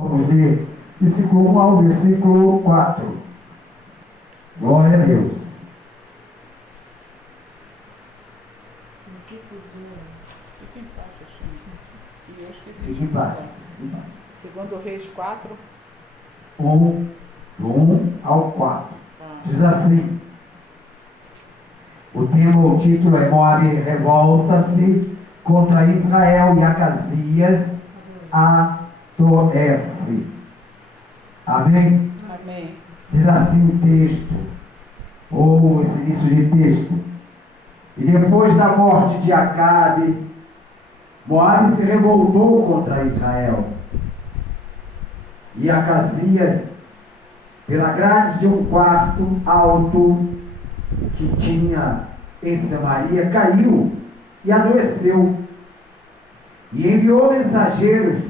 Vamos ler versículo 1 ao versículo 4. Glória a Deus. Fique embaixo. Segundo Reis 4. 1 ao 4. Diz assim. O título é Moabe revolta-se contra Israel e Acasias adoece. Amém? Amém. Diz assim o texto, ou esse início de texto. E depois da morte de Acabe, Moabe se revoltou contra Israel. E Acasias, pela grade de um quarto alto que tinha em Samaria, caiu e adoeceu. E enviou mensageiros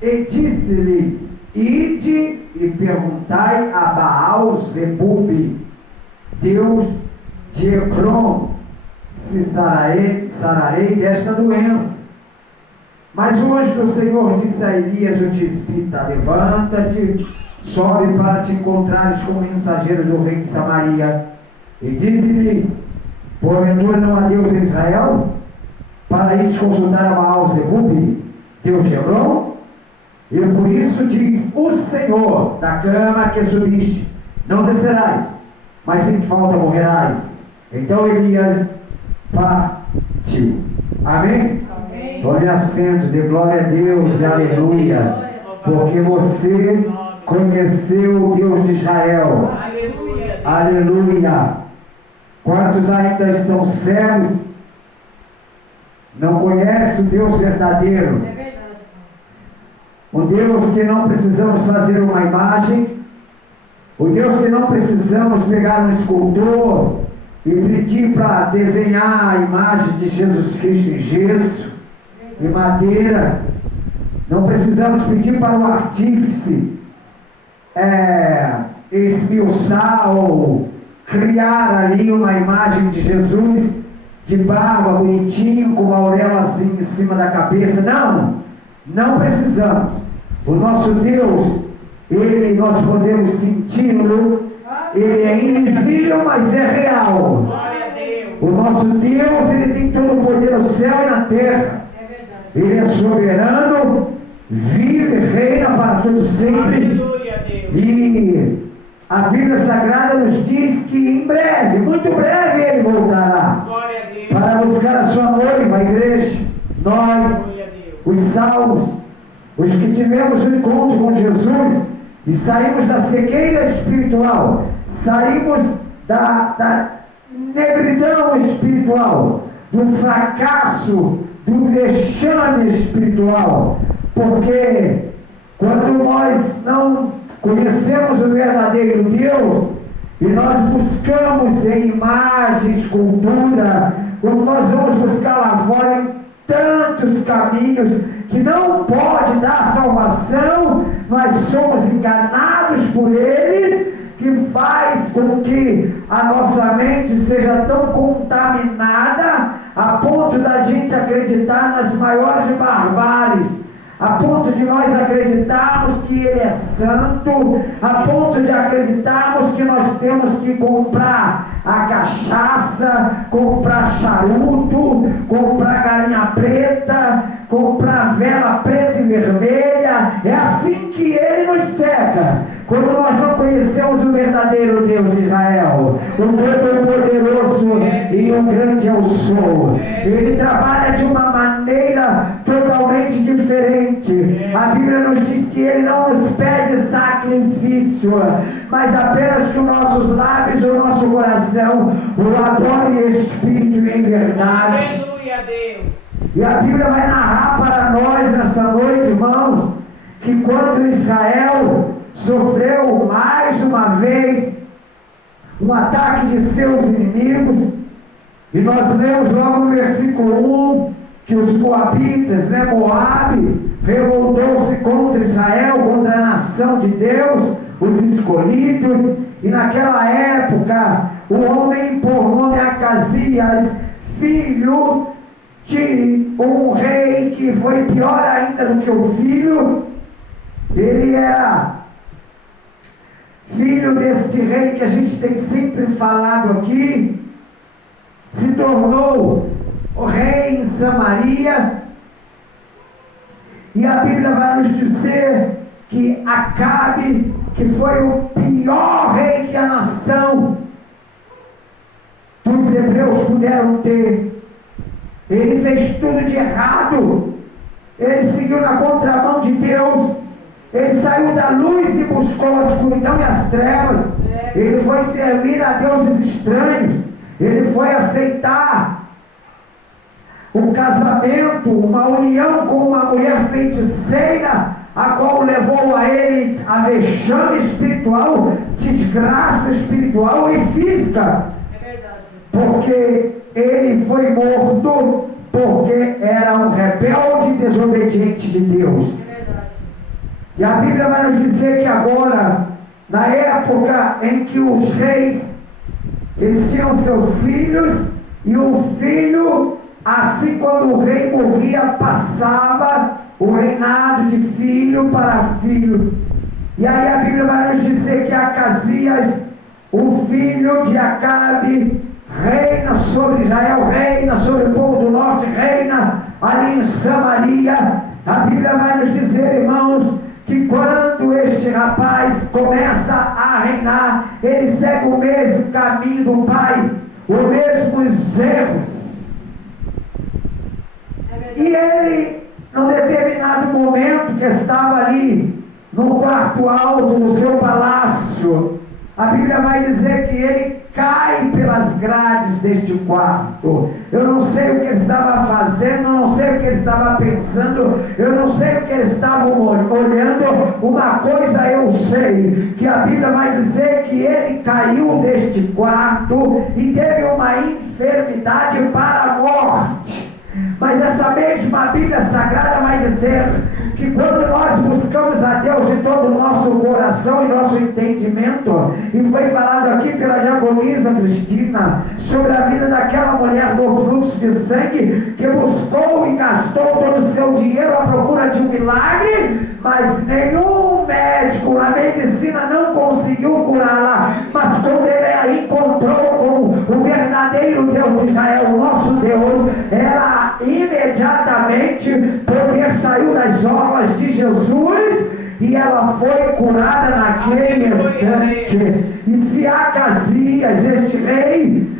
e disse-lhes: ide e perguntai a Baal-zebub, Deus de Ecrom, se sararei desta doença. Mas o anjo do Senhor disse a Elias o tisbita: levanta-te, sobe para te encontrares com mensageiros do rei de Samaria, e dize-lhes: porventura não há Deus em Israel, para ires consultar a Baal-zebub, Deus de Ecrom? E por isso diz o Senhor: da cama que subiste não descerás, mas sem falta morrerás. Então Elias partiu. Amém? Amém. Tome assento, dê glória a Deus e aleluia, porque você conheceu o Deus de Israel. Aleluia. Aleluia. Quantos ainda estão cegos, não conhecem o Deus verdadeiro? É verdade. O Deus que não precisamos fazer uma imagem, o Deus que não precisamos pegar um escultor e pedir para desenhar a imagem de Jesus Cristo em gesso e madeira. Não precisamos pedir para o artífice esmiuçar ou criar ali uma imagem de Jesus de barba, bonitinho, com uma auréolazinha em cima da cabeça. Não precisamos. O nosso Deus, nós podemos senti-lo. Ele é invisível, mas é real. Glória a Deus. O nosso Deus, ele tem todo o poder no céu e na terra. É verdade. Ele é soberano, vive, reina para todo sempre. Aleluia, Deus. E a Bíblia Sagrada nos diz que em breve, muito breve, ele voltará Glória a Deus. para buscar a sua noiva, a igreja. Nós, Aleluia, Deus. os salvos, os que tivemos um encontro com Jesus e saímos da cegueira espiritual, saímos da negridão espiritual, do fracasso, do vexame espiritual, porque quando nós não conhecemos o verdadeiro Deus e nós buscamos em imagem, escultura, quando nós vamos buscar lá fora em tantos caminhos que não pode dar salvação, nós somos enganados por eles, que faz com que a nossa mente seja tão contaminada a ponto da gente acreditar nas maiores barbáries, a ponto de nós acreditarmos que Ele é santo, a ponto de acreditarmos que nós temos que comprar a cachaça, comprar charuto, comprar galinha preta, comprar vela preta e vermelha. É assim que Ele nos cega, quando nós não conhecemos o verdadeiro Deus de Israel, o Todo-Poderoso e o Grande Eu Sou. Ele trabalha de uma maneira totalmente diferente. A Bíblia nos diz que Ele não nos pede sacrifício, mas apenas que os nossos lábios e o nosso coração o adorem em espírito e em verdade. Aleluia, Deus. E a Bíblia vai narrar para nós nessa noite, irmãos, que quando Israel sofreu mais uma vez um ataque de seus inimigos, e nós lemos logo no versículo 1 que os moabitas, Moabe, revoltou-se contra Israel, contra a nação de Deus, os escolhidos, e naquela época o homem por nome Acasias, filho de um rei que foi pior ainda do que o filho. Ele era filho deste rei que a gente tem sempre falado aqui, se tornou o rei em Samaria, e a Bíblia vai nos dizer que Acabe, que foi o pior rei que a nação dos hebreus puderam ter, ele fez tudo de errado, ele seguiu na contramão de Deus, ele saiu da luz e buscou a escuridão e as trevas, ele foi servir a deuses estranhos, ele foi aceitar um casamento, uma união com uma mulher feiticeira, a qual levou a ele a vexame espiritual, desgraça espiritual e física. É verdade. Porque ele foi morto porque era um rebelde desobediente de Deus. É verdade. E a Bíblia vai nos dizer que agora, na época em que os reis, eles tinham seus filhos, e o filho, assim quando o rei morria, passava o reinado de filho para filho. E aí a Bíblia vai nos dizer que Acasias, o filho de Acabe, reina sobre Israel, reina sobre o povo do norte, reina ali em Samaria. A Bíblia vai nos dizer, irmãos, que quando este rapaz começa a reinar, ele segue o mesmo caminho do pai, os mesmos erros. E ele, num determinado momento que estava ali no quarto alto do seu palácio, a Bíblia vai dizer que ele cai pelas grades deste quarto. Eu não sei o que ele estava fazendo, eu não sei o que ele estava pensando, eu não sei o que ele estava olhando. Uma coisa eu sei, que a Bíblia vai dizer que ele caiu deste quarto e teve uma enfermidade para a morte. Mas essa mesma Bíblia Sagrada vai dizer que quando nós buscamos a Deus de todo o nosso coração e nosso entendimento, e foi falado aqui pela diaconisa Cristina, sobre a vida daquela mulher do fluxo de sangue, que buscou e gastou todo o seu dinheiro à procura de um milagre, mas nenhum médico, a medicina não conseguiu curá-la, mas quando ele a encontrou com o verdadeiro Deus de Israel, o nosso Deus, ela imediatamente, poder saiu das orlas de Jesus, e ela foi curada naquele instante. E se Acasias, este rei,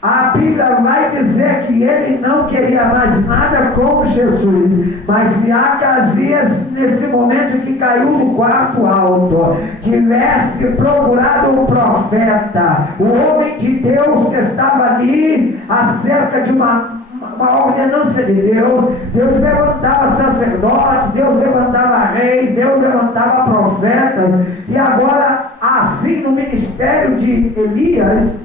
a Bíblia vai dizer que ele não queria mais nada com Jesus, mas se Acasias, nesse momento que caiu do quarto alto, tivesse procurado um profeta, o homem de Deus que estava ali acerca de uma ordenança de Deus, Deus levantava sacerdotes, Deus levantava reis, Deus levantava profetas, e agora, assim no ministério de Elias,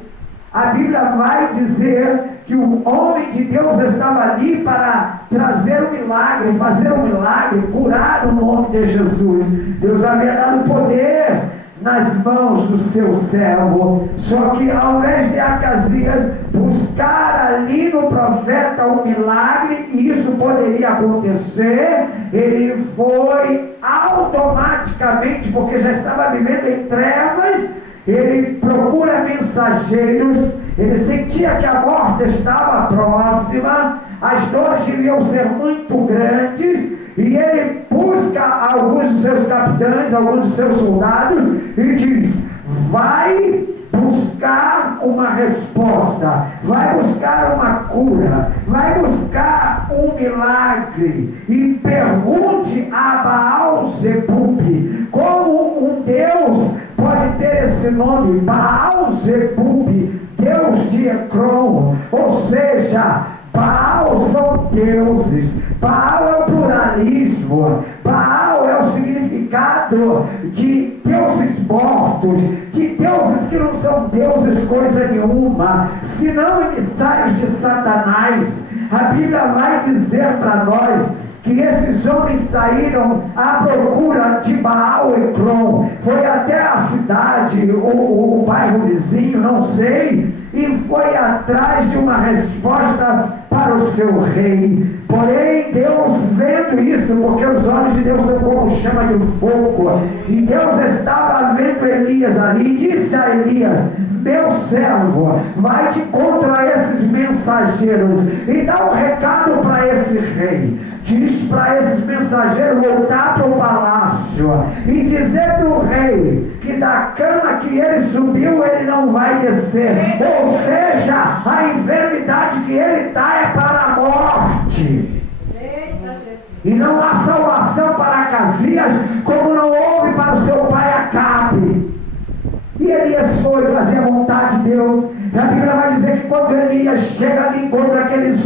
a Bíblia vai dizer que o homem de Deus estava ali para trazer um milagre, fazer um milagre, curar o nome de Jesus. Deus havia dado poder nas mãos do seu servo, só que ao invés de Acasias buscar ali no profeta um milagre, e isso poderia acontecer, ele foi automaticamente, porque já estava vivendo em trevas, ele procura mensageiros, ele sentia que a morte estava próxima, as dores deviam ser muito grandes, e ele busca alguns de seus capitães, alguns de seus soldados, e diz: vai buscar uma resposta, vai buscar uma cura, vai buscar um milagre, e pergunte a Baal-Zebub, como um Deus pode ter esse nome, Baal-Zebub, Deus de Ecrom, ou seja, Baal são deuses, Baal é o pluralismo, Baal é o significado de deuses mortos, de deuses que não são deuses coisa nenhuma, senão emissários de Satanás. A Bíblia vai dizer para nós que esses homens saíram à procura de Baal-Ecrom, foi até a cidade, o bairro vizinho, não sei, e foi atrás de uma resposta para o seu rei. Porém, Deus vendo isso, porque os olhos de Deus são como chama de fogo, e Deus estava vendo Elias ali, e disse a Elias: meu servo, vai de encontro a esses mensageiros e dá um recado para esse rei. Diz para esses mensageiros voltar para o palácio e dizer para o rei que da cama que ele subiu ele não vai descer, ou seja, a enfermidade que ele está é para a morte. E não há salvação para Acasias, como não houve para o seu pai Acabe. E Elias foi fazer a vontade de Deus. E a Bíblia vai dizer que quando Elias chega ali e encontra aqueles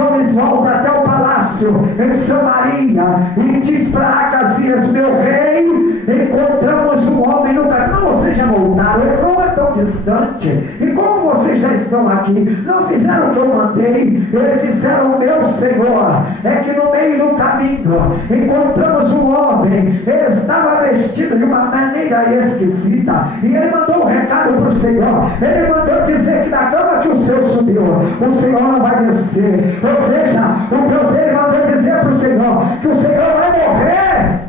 homens voltam até o palácio em Samaria e diz para Acasias: meu rei, encontramos um homem no caminho. Não, vocês já voltaram, Ecrón é tão distante, e como vocês já estão aqui, não fizeram o que eu mandei? Eles disseram: meu senhor, é que no meio do caminho encontramos um homem, ele estava vestido de uma maneira esquisita, e ele mandou um recado para o Senhor. Ele mandou dizer que da cama que o Senhor subiu, o Senhor não vai descer. Ou seja, o Deus dele mandou dizer para o Senhor que o Senhor vai morrer.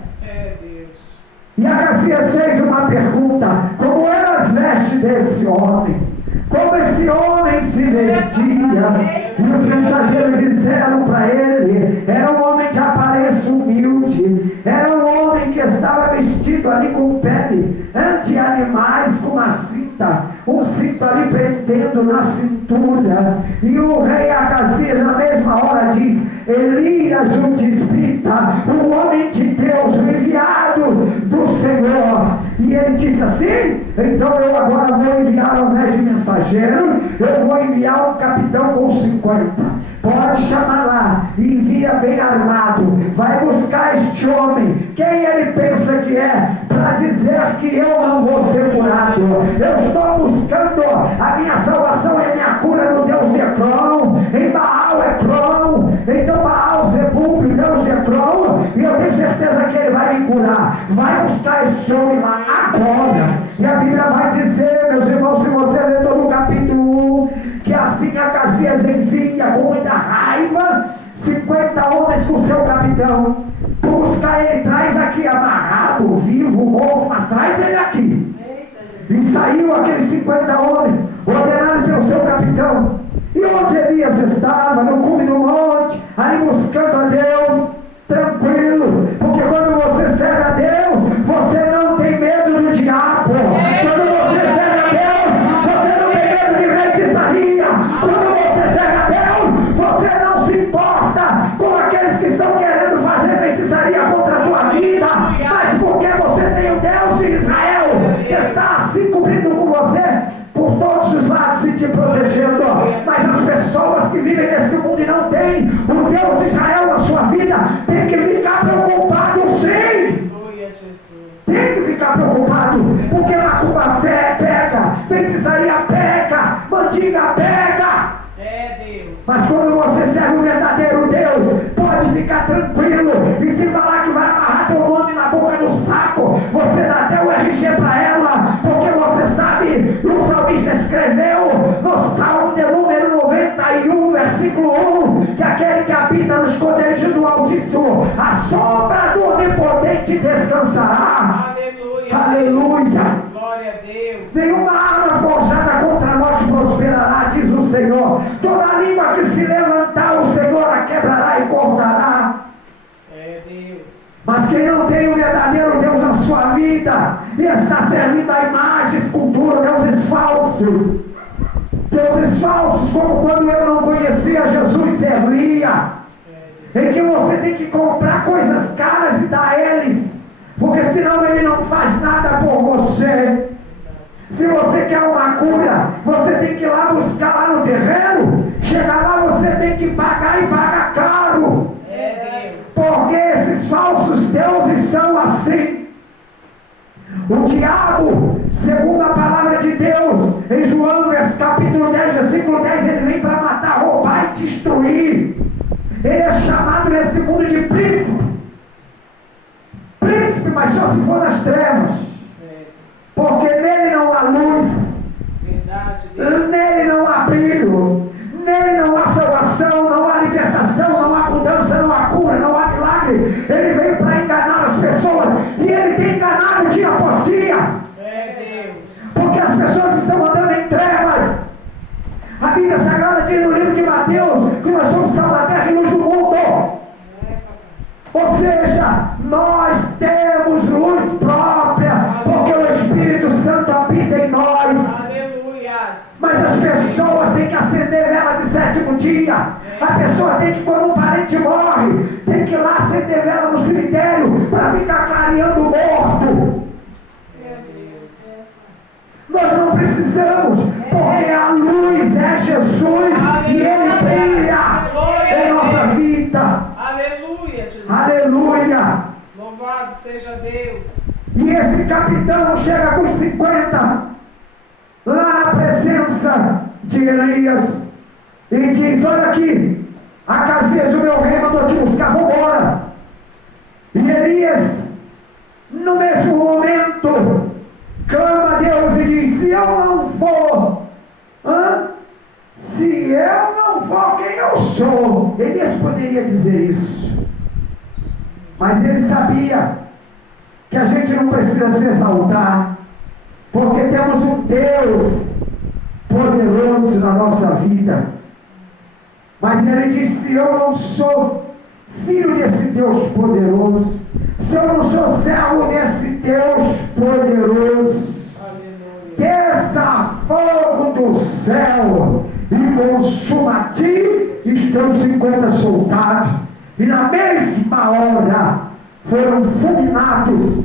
E Acasias fez uma pergunta: como eram as vestes desse homem? Como esse homem se vestia? E os mensageiros disseram para ele: era um homem de aparência humilde, era um homem que estava vestido ali com pele de animais, com uma cinta, um cinto ali prendendo na cintura. E o rei Acasias na mesma hora diz: Elias o tisbita, o homem de Deus, o enviado do Senhor. E ele disse assim: então eu agora vou enviar, ao invés de mensageiro, eu vou enviar um capitão com 50. Pode chamar lá, envia bem armado, vai buscar este homem, quem ele pensa que é, para dizer que eu não vou ser curado. Eu estou buscando a minha salvação e a minha cura no Deus de Ecrón, em Baal Ecrón. Então Baal Zebub, o Deus de Ecrón, e eu tenho certeza que ele vai me curar. Vai buscar esse homem lá agora. E a Bíblia vai dizer, meus irmãos, se você ler todo o capítulo 1, que assim Acasias envia com muita raiva 50 homens com seu capitão. Busca ele, traz aqui amarrado, vivo, morto, mas traz ele aqui. E saiu aqueles 50 homens, ordenados pelo seu capitão. E onde Elias estava? No cume do monte, ali buscando a Deus, tranquilo, porque quando você serve a Deus, você não tem medo do diabo. Quando você serve a Deus, você não tem medo de feitiçaria. Quando você serve a Deus, você não se importa com aqueles que estão querendo fazer feitiçaria contra a tua vida, mas porque você tem o Deus de Israel, que está assim cobrindo com você por todos os lados e te protegendo. Mas as pessoas que vivem nesse mundo e não têm o Deus de Israel na sua vida, tem que ficar preocupado, sim. Tem que ficar preocupado, porque macumba pega, feitiçaria pega, mandinga pega. Mas quando você serve o verdadeiro Deus, pode ficar tranquilo. E se falar que vai amarrar teu nome na boca do saco, você dá até o RG para ela, porque você sabe, o salmista escreveu no Salmo de número 91, versículo 1, que aquele que habita nos esconderijo do Altíssimo, a sombra do Onipotente descansará. Aleluia. Aleluia. Glória a Deus. Nenhuma arma forjada contra nós prosperará, diz o Senhor. Toda língua que se levantar, o Senhor a quebrará e cortará. Deus. Mas quem não tem o verdadeiro Deus na sua vida e está servindo a imagem, escultura, deuses falsos, como quando eu não conhecia Jesus, servia, em que você tem que comprar coisas caras e dar a eles, porque senão ele não faz nada por você. Se você quer uma cura, você tem que ir lá buscar lá no terreiro. Chegar lá, você tem que pagar e pagar caro. Porque esses falsos deuses são assim. O diabo, segundo a palavra de Deus, em João capítulo 10, versículo 10, ele vem para matar, roubar e destruir. Ele é chamado nesse mundo de príncipe. Príncipe, mas só se for das trevas. Porque nele não há luz, nele não há brilho, nele não há ele veio para enganar as pessoas, e ele tem enganado dia após dia, porque as pessoas estão andando em trevas. A Bíblia Sagrada diz no livro de Mateus que nós somos sal da terra e luz do mundo. Ou seja, nós temos luz própria, porque o Espírito Santo habita em nós. Mas as pessoas têm que acender vela de sétimo dia. A pessoa tem que, quando um parente morre, tem que ir lá acender vela no cemitério para ficar clareando o morto. Nós não precisamos, porque a luz é Jesus e Ele brilha em nossa vida. Aleluia, Jesus. Aleluia. Louvado seja Deus. E esse capitão chega com 50 lá na presença de Elias e diz: olha aqui, Acasias, o meu rei mandou te buscar, vamos embora. E Elias, no mesmo momento, clama a Deus e diz: se eu não for, se eu não for quem eu sou. Elias poderia dizer isso, mas ele sabia que a gente não precisa se exaltar, porque temos um Deus poderoso na nossa vida. Mas ele disse: se eu não sou filho desse Deus poderoso, se eu não sou servo desse Deus poderoso, desça fogo do céu e consuma a ti. Estão 50 soldados, e na mesma hora foram fulminados,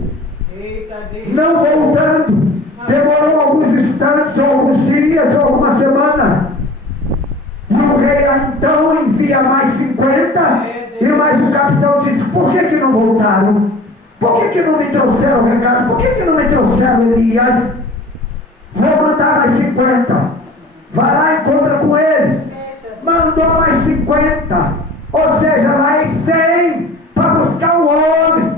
não voltando. Demorou alguns instantes, ou alguns dias, ou alguma semana. E o rei então envia mais 50, e mais o capitão disse: por que não voltaram? Por que não me trouxeram o recado? Por que não me trouxeram Elias? Vou mandar mais 50. Vai lá e encontra com eles. Mandou mais 50. Ou seja, mais 100 para buscar o homem.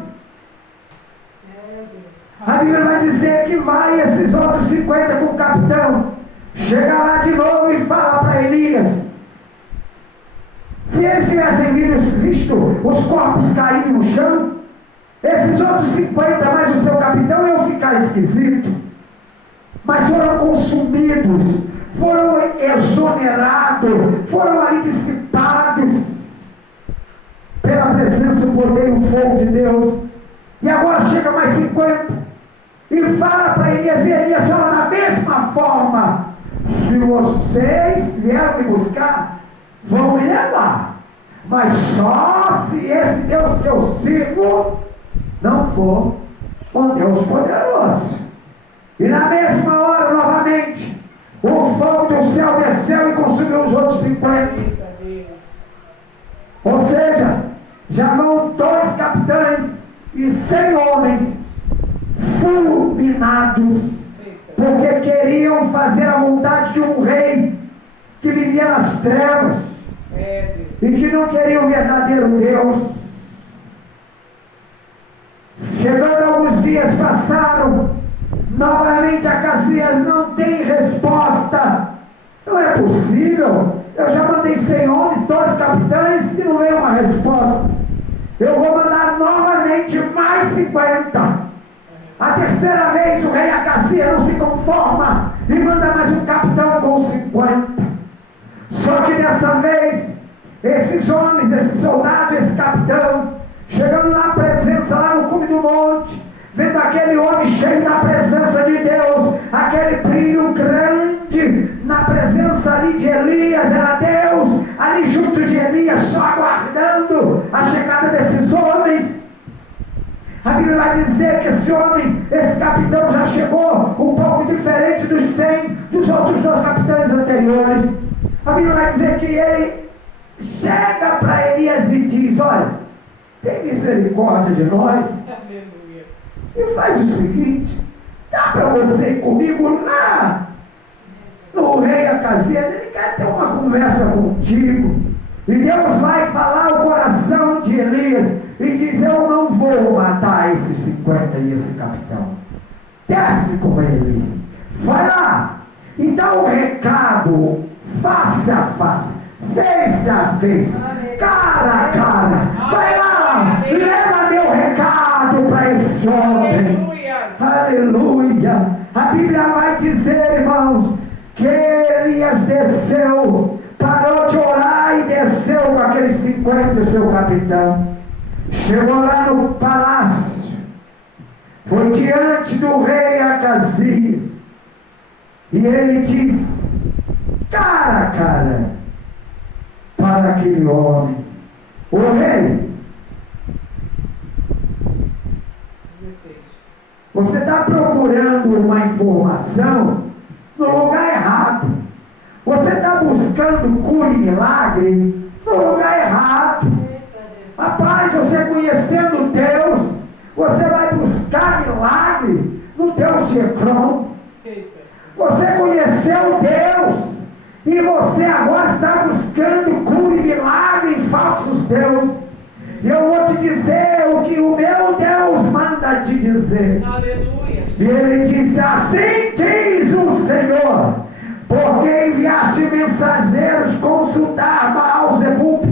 A Bíblia vai dizer que vai esses outros 50 com o capitão. Chega lá de novo e fala para Elias. Se eles tivessem visto os corpos caírem no chão, esses outros 50 mais o seu capitão iam ficar esquisito. Mas foram consumidos, foram exonerados, foram ali dissipados pela presença, o poder e o fogo de Deus. E agora chega mais 50 e fala para Elias, e Elias fala da mesma forma: se vocês vieram me buscar, vão me levar, mas só se esse Deus que eu sirvo não for um Deus poderoso. E na mesma hora, novamente, o fogo do céu desceu e consumiu os outros 50. Ou seja, já vão 2 capitães e 100 homens fulminados, porque queriam fazer a vontade de um rei que vivia nas trevas e que não queria o verdadeiro Deus. Chegando alguns dias passaram, novamente Acasias não tem resposta. Não é possível, eu já mandei 100 homens, 2 capitães, se não veio uma resposta, eu vou mandar novamente mais 50. A terceira vez o rei Acasias não se conforma e manda mais um capitão com 50. Só que dessa vez, esses homens, esse soldado, esse capitão, chegando na presença, lá no cume do monte, vendo aquele homem cheio da presença de Deus, aquele brilho grande na presença ali de Elias, era Deus ali junto de Elias, só aguardando a chegada desses homens. A Bíblia vai dizer que esse homem, esse capitão já chegou um pouco diferente dos 100, dos outros 2 capitães anteriores. A Bíblia vai dizer que ele chega para Elias e diz: olha, tem misericórdia de nós e faz o seguinte, dá para você ir comigo lá no rei Acasias, ele quer ter uma conversa contigo. E Deus vai falar o coração de Elias e diz: eu não vou matar esses 50 e esse capitão, desce com ele, vai lá e dá um recado face a face, face a face, cara a cara, vai lá Leva meu recado para esse homem. Aleluia. A Bíblia vai dizer, irmãos, que Elias desceu, parou de orar e desceu com aqueles 50 o seu capitão. Chegou lá no palácio, foi diante do rei Acazias, e ele disse, cara a cara, para aquele homem: o rei, você está procurando uma informação no lugar errado. Você está buscando cura e milagre no lugar errado. Rapaz, você conhecendo Deus, você vai buscar milagre no Deus de Ecrón. Você conheceu Deus e você agora está buscando cura e milagre em falsos deuses. E eu vou te dizer o que o meu Deus manda te dizer. Aleluia. E ele disse: assim diz o Senhor, porque enviaste mensageiros consultar Baal-zebub,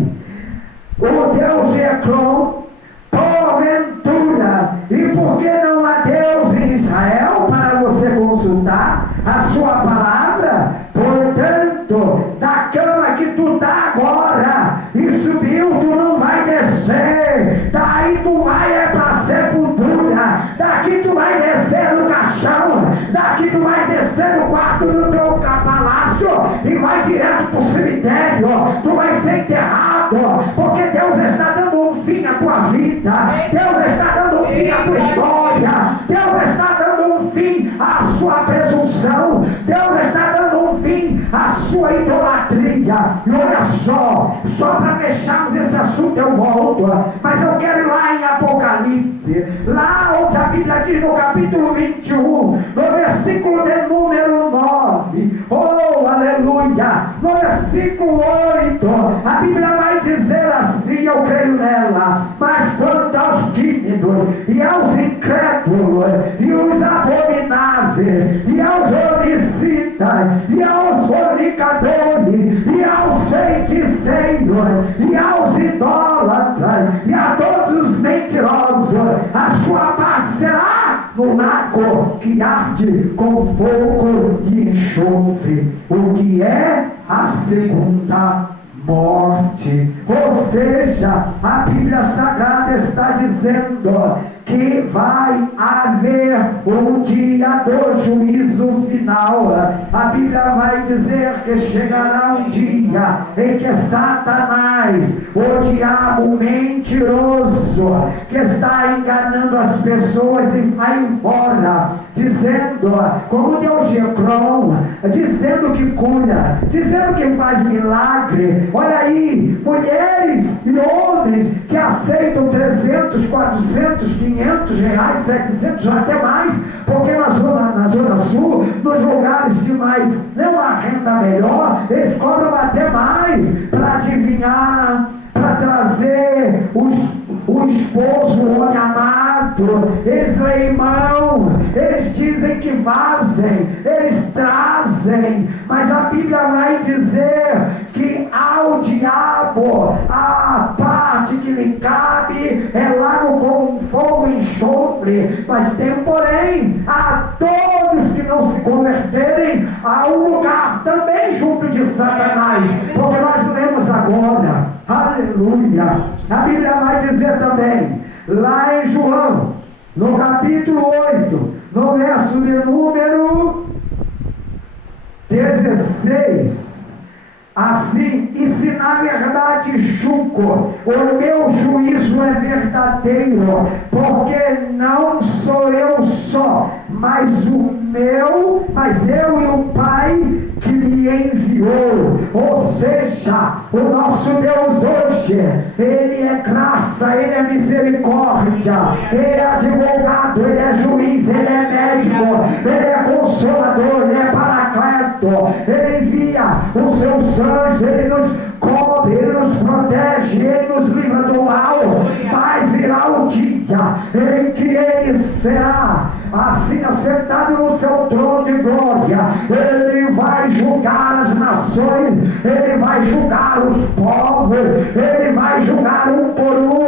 o Deus de Ecrón, porventura, e porque não há Deus em Israel para você consultar a sua palavra? Portanto, da cama que tu está agora e subiu, tu não vai descer. Daí tu vai é para a sepultura. Daqui tu vai descer no caixão. Daqui tu vai descer no quarto do teu palácio e vai direto para o cemitério. Tu vai ser enterrado, porque Deus está dando um fim à tua vida. Deus está dando um fim à tua história. Deus está dando um fim à sua presunção. Deus está dando um fim à sua idolatria. E olha só para fecharmos esse assunto eu volto, mas eu quero ir lá em Apocalipse, lá onde a Bíblia diz no capítulo 21, no versículo de número 9, oh aleluia, no versículo 8, a Bíblia vai dizer assim, eu creio nela: mas quanto aos tímidos, e aos incrédulos, e os abomináveis, e aos homicidas, e aos fornicadores, e aos feiticeiros, e aos idólatras, e a todos os mentirosos, a sua parte será no lago que arde com fogo e enxofre, o que é a segunda morte. Ou seja, a Bíblia Sagrada está dizendo que vai haver um dia do juízo final. A Bíblia vai dizer que chegará um dia em que Satanás, o diabo mentiroso, que está enganando as pessoas e vai embora, dizendo, como Deus de Ecrón, dizendo que cura, dizendo que faz milagre. Olha aí, mulheres e homens que aceitam 300, 400, 500 reais, 700, até mais, porque na zona sul, nos lugares de mais, uma renda melhor, eles cobram até mais para adivinhar, para trazer o esposo, o homem amado. Eles leem mão, eles dizem que fazem, eles trazem, mas a Bíblia vai dizer que ao diabo a parte que lhe cabe é lago com fogo e enxofre. Mas tem porém, a todos que não se converterem, há um lugar também junto de Satanás, porque nós lemos agora, aleluia, a Bíblia vai dizer também, lá em João, no capítulo 8, no verso de número 16, assim: e se na verdade julgo, o meu juízo é verdadeiro, porque não sou eu só, mas eu e o Pai que me enviou. Ou seja, o nosso Deus hoje, Ele é graça, Ele é misericórdia, Ele é advogado, Ele é juiz, Ele é médico, Ele é consolador, Ele é paracleto, Ele envia os seus anjos, Ele nos cobre, Ele nos protege, Ele nos livra do mal. Mas virá o dia em que ele será assim assentado no seu trono de glória. Ele vai julgar as nações, ele vai julgar os povos, ele vai julgar um por um,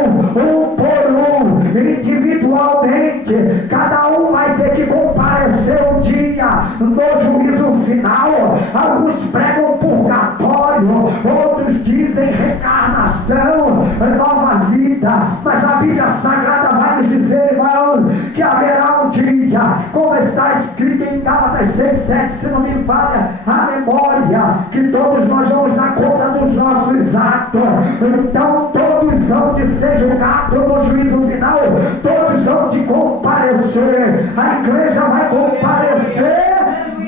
individualmente. Cada um vai ter que comparecer um dia no juízo final. Alguns pregam purgatório, outros dizem reencarnação, nova vida, mas a Bíblia Sagrada vai nos dizer, irmão, que haverá um dia, como está escrito em Gálatas 6:7, se não me falha a memória, que todos nós vamos dar conta dos nossos atos. Então todos hão de ser julgados no juízo final, todos hão de comparecer. A igreja vai comparecer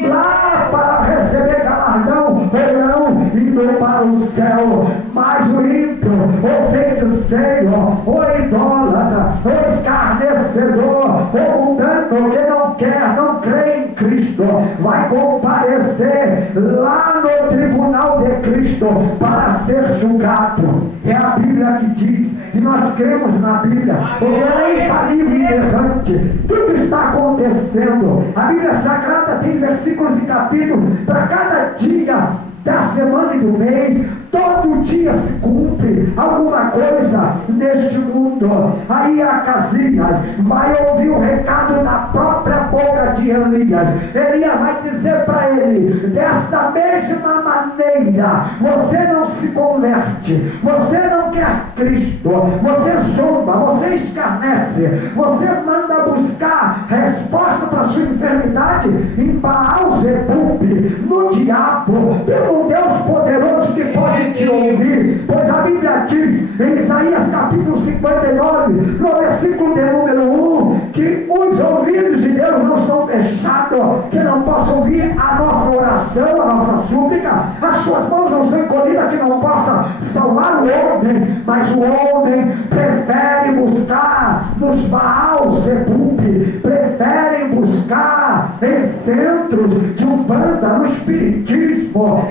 lá para receber galardão ou não, indo para o céu. Mas o ímpio, o feiticeiro, o idólatra, o escarnecedor, o mundano que não quer, não crê em Cristo, vai comparecer lá no tribunal de Cristo para ser julgado. É a Bíblia que diz, e nós cremos na Bíblia, porque ela é infalível e inerrante. Tudo está acontecendo. A Bíblia Sagrada tem versículos e capítulos para cada dia da semana e do mês. Todo dia se cumpre alguma coisa neste mundo. Aí Acasias vai ouvir o recado da própria boca de Elias. Elias vai dizer para ele: desta mesma maneira você não se converte, você não quer Cristo, você zomba, você escarnece, você manda buscar resposta para sua enfermidade em Baal-Zebub, no diabo. Tem um Deus poderoso que pode te ouvir, pois a Bíblia diz em Isaías capítulo 59, no versículo de número 1, que os ouvidos de Deus não são fechados, que não possam ouvir a nossa oração, a nossa súplica, as suas mãos não são encolhidas, que não possa salvar o homem, mas o homem prefere buscar nos Baal-Zebub, preferem buscar em centros de umbanda, no espiritismo.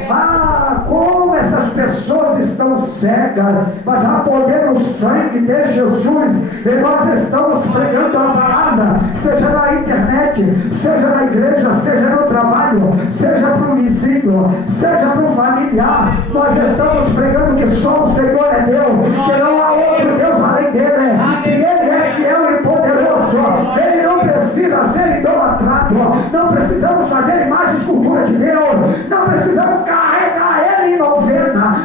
Como essas pessoas estão cegas, mas há poder no sangue de Jesus, e nós estamos pregando a palavra, seja na internet, seja na igreja, seja no trabalho, seja para o vizinho, seja para o familiar. Nós estamos pregando que só o Senhor é Deus, que não há outro Deus além dele, que ele é fiel e poderoso, ele não precisa ser idolatrado, não precisamos fazer imagem e escultura de Deus, não precisamos carregar ele em novena.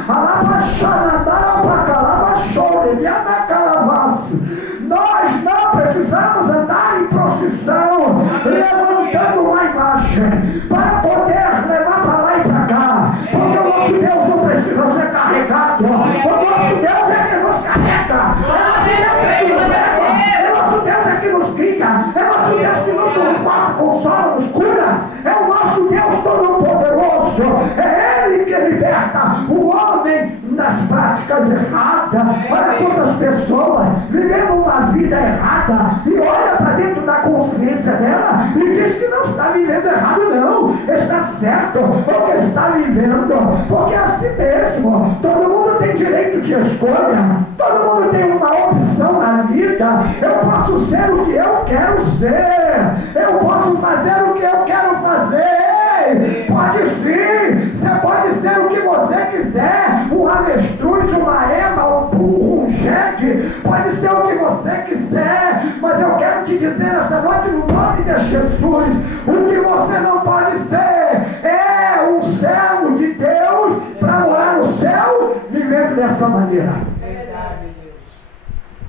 Nós não precisamos andar em procissão, levantando uma imagem para poder levar para lá e para cá, porque o nosso Deus não precisa ser carregado. O nosso Deus é que nos carrega, é nosso Deus é que nos leva, é nosso Deus é que nos guia, é nosso Deus que nos conforta, consola, nos cura, é o nosso Deus todo-poderoso, é Ele que liberta o homem das práticas erradas. Olha quantas pessoas vivendo uma vida errada e olha para dentro da consciência dela e diz que não está vivendo errado, não, está certo o que está vivendo, porque é assim mesmo. Todo mundo tem direito de escolha, todo mundo tem uma opção na vida. Eu posso ser o que eu quero ser, eu posso fazer o que eu quero fazer. Pode sim, você pode ser o que você quiser, um avestruz, uma ema, um burro, um jegue, pode ser o que você quiser, mas eu quero te dizer esta noite, no nome de Jesus, o que você não pode ser é um servo de Deus para morar no céu, vivendo dessa maneira.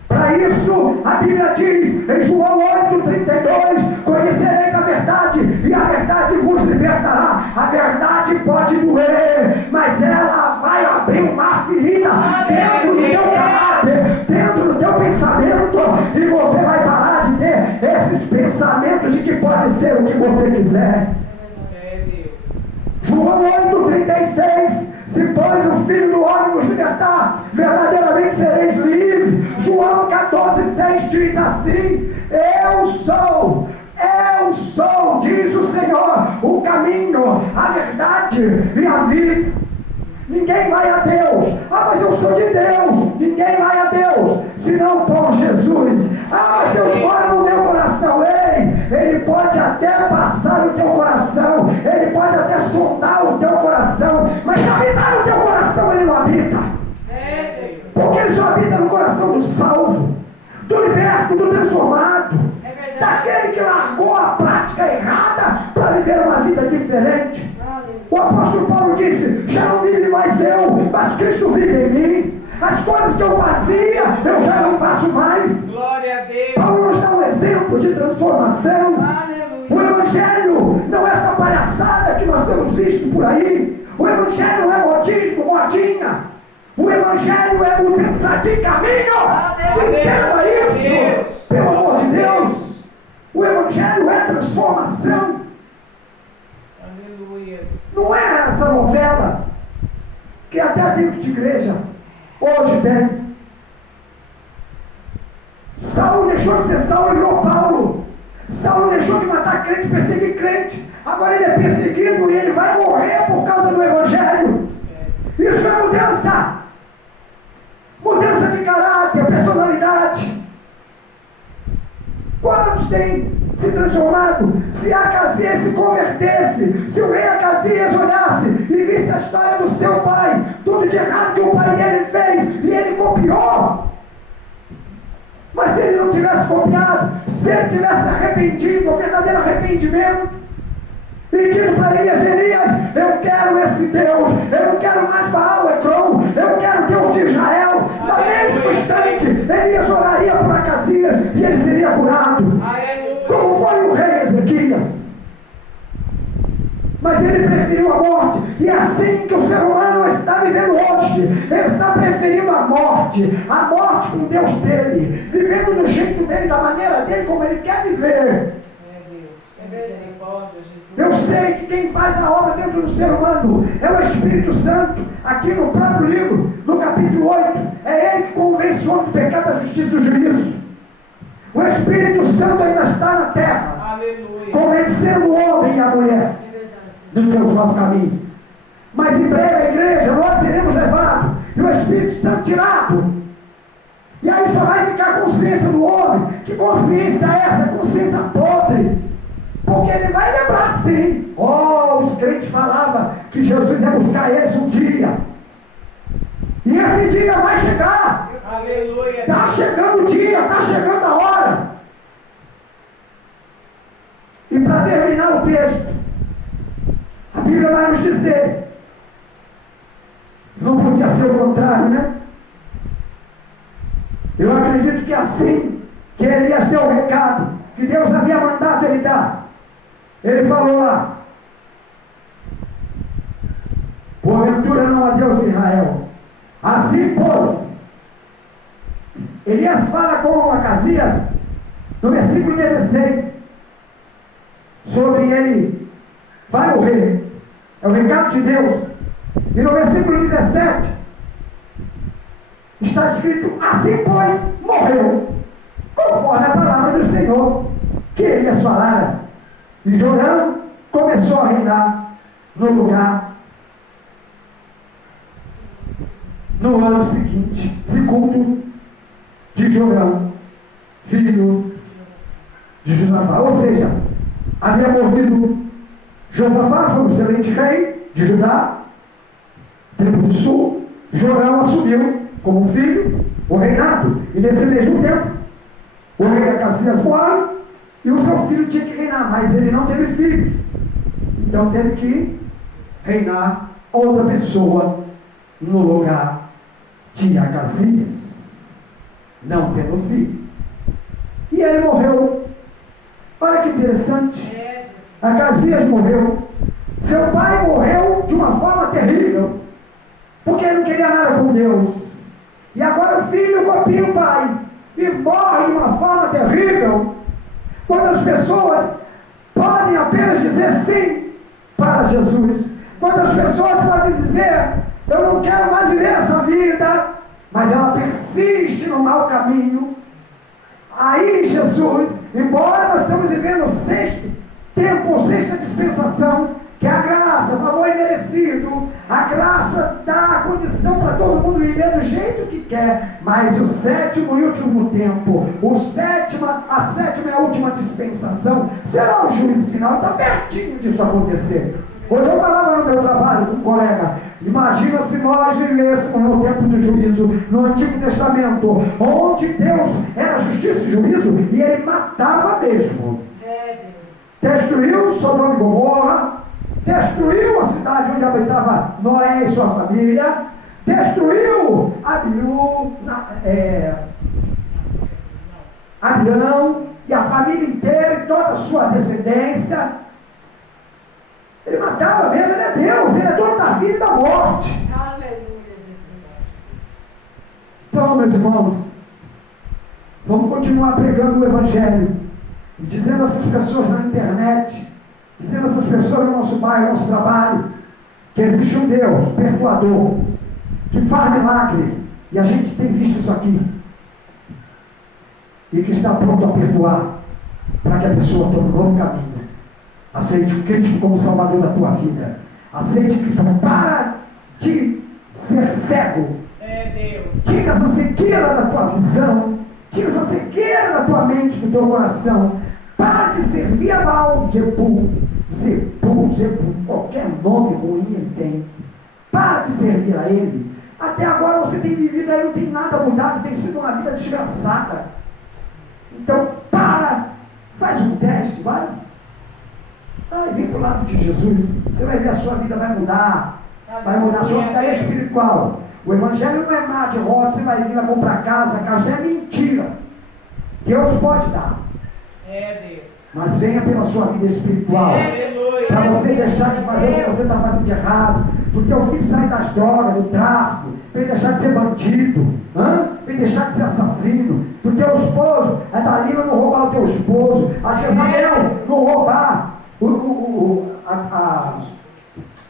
Para isso, a Bíblia diz em João 8,32: conhecereis a verdade, e a verdade vos libertará. A verdade pode doer, mas ela vai abrir uma ferida dentro do teu caráter, dentro do teu pensamento, e você vai parar de ter esses pensamentos de que pode ser o que você quiser. João 8,36: se pois o Filho do Homem vos libertar, verdadeiramente sereis livres. João 14,6 diz assim: eu sou, diz o Senhor, o caminho, a verdade e a vida. Ninguém vai a Deus. Mas eu sou de Deus. Ninguém vai a Deus senão por Jesus. Ah, mas Deus mora no meu coração. Ei, Ele pode até passar no teu coração, Ele pode até sondar o teu coração, mas habitar no teu coração Ele não habita. Porque Ele só habita no coração do salvo, do liberto, do transformado, daquele que largou a prática errada para viver uma vida diferente. O apóstolo Paulo disse: já não vive mais eu, mas Cristo vive em mim. As coisas que eu fazia, eu já não faço mais. Glória a Deus. Paulo nos dá um exemplo de transformação. Aleluia. O Evangelho não é essa palhaçada que nós temos visto por aí. O Evangelho não é modismo, modinha. O Evangelho é mudança de caminho. Entenda isso, pelo amor de Deus. O Evangelho é transformação. Aleluia. Não é essa novela que até dentro de igreja hoje tem. Saulo deixou de ser Saulo e virou Paulo. Saulo deixou de matar crente, perseguir crente. Agora ele é perseguido e ele vai morrer por causa do Evangelho. Isso é mudança. Mudança de caráter, personalidade. Quantos têm se transformado? Se Acasias se convertesse, se o rei Acasias olhasse e visse a história do seu pai, tudo de errado que o pai dele fez e ele copiou. Mas se ele não tivesse copiado, se ele tivesse arrependido, o verdadeiro arrependimento, e dito para Elias: eu quero esse Deus, eu não quero mais Baal, Ecrom, eu quero Deus de Israel. No mesmo instante, Elias oraria por Acasias e ele seria curado. Como foi o rei Ezequias. Mas ele preferiu a morte. E é assim que o ser humano está vivendo hoje. Ele está preferindo a morte com Deus dele, vivendo do jeito dele, da maneira dele, como ele quer viver. Eu sei que quem faz a obra dentro do ser humano é o Espírito Santo. Aqui no próprio livro, no capítulo 8, é ele que convence o homem do pecado, da justiça e do juízo. O Espírito Santo ainda está na terra. Aleluia. Convencendo o homem e a mulher dos seus maus caminhos. Mas em breve a igreja, nós seremos levados e o Espírito Santo tirado. E aí só vai ficar a consciência do homem. Que consciência é essa? Consciência podre. Porque ele vai lembrar sim. Os crentes falavam que Jesus ia buscar eles um dia. E esse dia vai chegar. Aleluia. Está chegando o dia, está chegando a hora. E para terminar o texto, a Bíblia vai nos dizer, não podia ser o contrário, né? Eu acredito que assim que Elias deu o recado que Deus havia mandado ele dar, ele falou lá: porventura não há Deus em Israel. Assim, pois, Elias fala com Acasias no versículo 16 sobre ele vai morrer. É o recado de Deus. E no versículo 17 está escrito: assim, pois, morreu, conforme a palavra do Senhor que Elias falara. E Jorão começou a reinar no lugar no ano seguinte, segundo de Jorão, filho de Josafá. Ou seja, havia morrido Josafá, foi um excelente rei de Judá, tribo do sul. Jorão assumiu como filho o reinado, e nesse mesmo tempo o rei Acasias morre e o seu filho tinha que reinar, mas ele não teve filhos, então teve que reinar outra pessoa no lugar de Acasias, não tendo filho. E ele morreu. Olha que interessante. Acasias morreu. Seu pai morreu de uma forma terrível, porque ele não queria nada com Deus. E agora o filho copia o pai e morre de uma forma terrível, quando as pessoas podem apenas dizer sim para Jesus. Quando as pessoas podem dizer: eu não quero mais viver essa vida, mas ela persiste no mau caminho. Aí Jesus, embora nós estamos vivendo o sexto tempo, ou sexta dispensação, que Que a graça, favor imerecido, a graça dá a condição para todo mundo viver do jeito que quer, mas o sétimo e último tempo, a sétima e a última dispensação, será o juízo final. Está pertinho disso acontecer. Hoje eu falava no meu trabalho com um colega, imagina se nós vivêssemos no tempo do juízo, no Antigo Testamento, onde Deus era justiça e juízo, e Ele matava mesmo. Destruiu Sodoma e Gomorra, destruiu a cidade onde habitava Noé e sua família, destruiu Abraão e a família inteira e toda a sua descendência. Ele matava mesmo, ele é Deus, ele é dono da vida e da morte. Então, meus irmãos, vamos continuar pregando o Evangelho e dizendo a essas pessoas na internet, dizendo a essas pessoas no nosso bairro, no nosso trabalho, que existe um Deus perdoador, que faz milagre, e a gente tem visto isso aqui, e que está pronto a perdoar, para que a pessoa tome um novo caminho. Aceite o Cristo como Salvador da tua vida. Aceite Cristo. Para de ser cego. Tira essa cegueira da tua visão. Tira essa cegueira da tua mente, do teu coração. Para de servir a Baal, Zebu, qualquer nome ruim ele tem. Para de servir a ele. Até agora você tem vivido aí, não tem nada mudado, tem sido uma vida desgraçada. Então faz um teste, vai. Vem para o lado de Jesus, você vai ver a sua vida vai mudar, a sua vida é espiritual. O Evangelho não é mar de rosa, você vai vir, vai comprar casa, isso é mentira. Deus pode dar. Deus. Mas venha pela sua vida espiritual, para você deixar de fazer o que você está fazendo de errado, para o teu filho sair das drogas, do tráfico, para ele deixar de ser bandido, para ele deixar de ser assassino, para o teu esposo, a Dalila não roubar o teu esposo, a Jezabel não roubar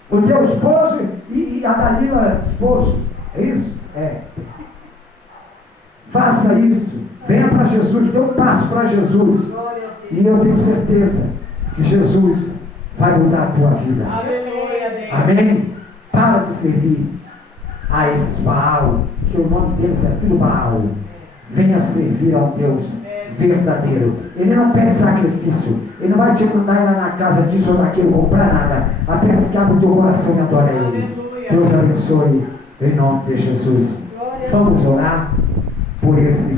o teu esposo e a Dalila esposo. É isso? É. Faça isso. Venha para Jesus, dê um passo para Jesus. E eu tenho certeza que Jesus vai mudar a tua vida. Aleluia. Amém? Para de servir a esses Baal, que o nome deles é tudo Baal. Venha servir a um Deus verdadeiro. Ele não pede sacrifício. Ele não vai te mandar ir lá na casa disso ou daquilo comprar nada. Apenas que abra o teu coração e adora Ele. Deus abençoe em nome de Jesus. Vamos orar por esses